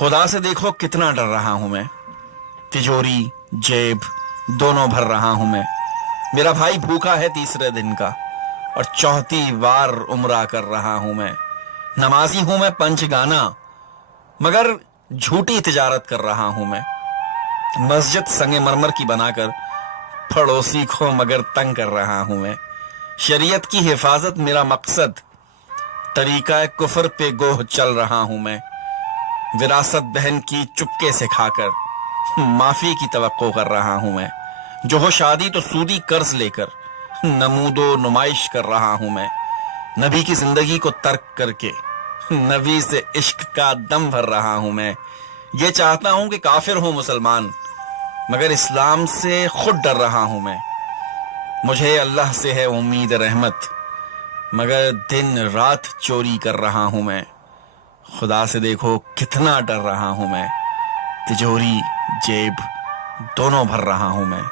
खुदा से देखो कितना डर रहा हूं मैं, तिजोरी जेब दोनों भर रहा हूं मैं। मेरा भाई भूखा है तीसरे दिन का और चौथी बार उम्रा कर रहा हूं मैं। नमाजी हूं मैं पंचगाना मगर झूठी तिजारत कर रहा हूं मैं। मस्जिद संगे मरमर की बनाकर पड़ोसी को मगर तंग कर रहा हूं मैं। शरीयत की हिफाजत मेरा मकसद, तरीका कुफर पे गोह चल रहा हूं मैं। विरासत बहन की चुपके से खाकर माफी की तवक्को कर रहा हूं मैं। जो हो शादी तो सूदी कर्ज लेकर नमूदो नुमाइश कर रहा हूं मैं। नबी की जिंदगी को तर्क करके नबी से इश्क का दम भर रहा हूं मैं। ये चाहता हूं कि काफिर हो मुसलमान मगर इस्लाम से खुद डर रहा हूं मैं। मुझे अल्लाह से है उम्मीद रहमत मगर दिन रात चोरी कर रहा हूं मैं। खुदा से देखो कितना डर रहा हूं मैं, तिजोरी जेब दोनों भर रहा हूं मैं।